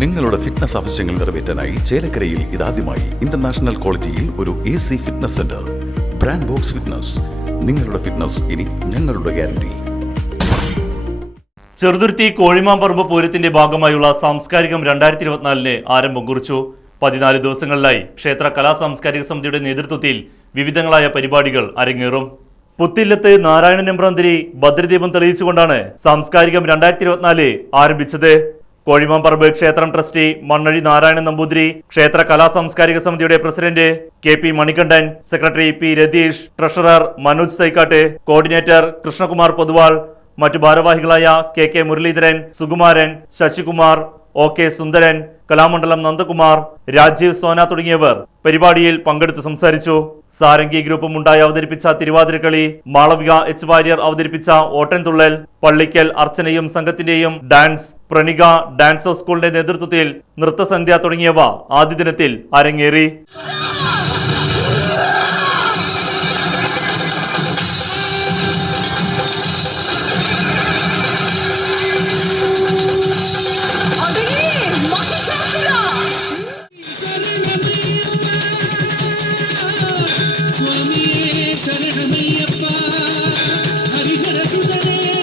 നിങ്ങളുടെ ഫിറ്റ്നസ് ആവശ്യങ്ങൾ നിറവേറ്റാനായി ചേലക്കരയിൽ ഇതാദ്യമായി ഇന്റർനാഷണൽ ക്വാളിറ്റിയിൽ ഒരു A C fitness centre brand box fitness നിങ്ങളുടെ ഫിറ്റ്നസ് ഇനി ഞങ്ങളുടെ ഗ്യാരണ്ടി ചെറുതുരുത്തി കോഴിമാമ്പറമ്പ് പൂരത്തിന്റെ ഭാഗമായുള്ള സാംസ്കാരികം രണ്ടായിരത്തി ഇരുപത്തിനാലിന് ആരംഭം കുറിച്ചു. പതിനാല് ദിവസങ്ങളിലായി ക്ഷേത്ര കലാ സാംസ്കാരിക സമിതിയുടെ നേതൃത്വത്തിൽ വിവിധങ്ങളായ പരിപാടികൾ അരങ്ങേറും. പുത്തില്ലത്ത് നാരായണൻ എമ്പ്രാന്തിരി ഭദ്രദീപം തെളിയിച്ചുകൊണ്ടാണ് സാംസ്കാരികം രണ്ടായിരത്തി ഇരുപത്തിനാല് ആരംഭിച്ചത്. കോഴിമാമ്പറമ്പ് ക്ഷേത്രം ട്രസ്റ്റി മണ്ണഴി നാരായണൻ നമ്പൂതിരി ക്ഷേത്ര കലാ സാംസ്കാരിക സമിതിയുടെ president K P Manikandan secretary P Ratheesh treasurer Manoj Thaikkattu coordinator Krishnakumar Poduval മറ്റു ഭാരവാഹികളായ K K Muraleedharan Sukumaran Sasikumar O K Sundaran Kalamandalam Nandakumar Rajeev Sona തുടങ്ങിയവർ പരിപാടിയിൽ പങ്കെടുത്ത് സംസാരിച്ചു. സാരംഗി ഗ്രൂപ്പും ഉണ്ടായി അവതരിപ്പിച്ച തിരുവാതിരക്കളി മാളവിക എച്ച് വാര്യർ അവതരിപ്പിച്ച ഓട്ടൻതുള്ളൽ പള്ളിക്കൽ അർച്ചനയും സംഘത്തിന്റെയും ഡാൻസ് പ്രണിക ഡാൻസ് ഓഫ് സ്കൂളിന്റെ നേതൃത്വത്തിൽ നൃത്തസന്ധ്യ തുടങ്ങിയവ ആദ്യ ദിനത്തിൽ അരങ്ങേറി.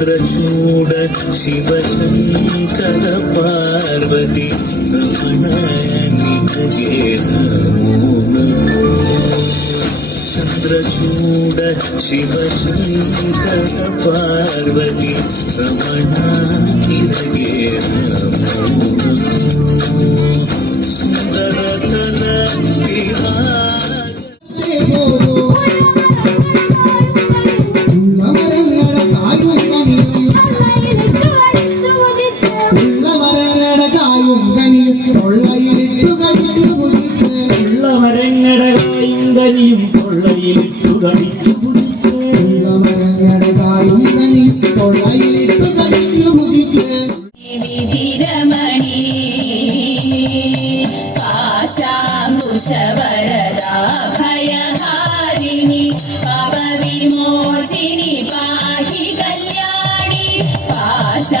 ചന്ദ്രചൂട ശിവശങ്കര പാർവതി ചന്ദ്രചൂട ശിവശങ്കര പാർവതി നമോ നമോ ഉള്ളമരങ്ങടകായും കനിയും കൊള്ളയിലിട്ടു കടിച്ചു പുതിച്ച് വിധിരമണി പാശാങ്കുശവരദാഭയഹാരിണി പാപവിമോചിനി പാഹി കല്യാണി പാശാങ്കുശവരദാഭയഹാരിണി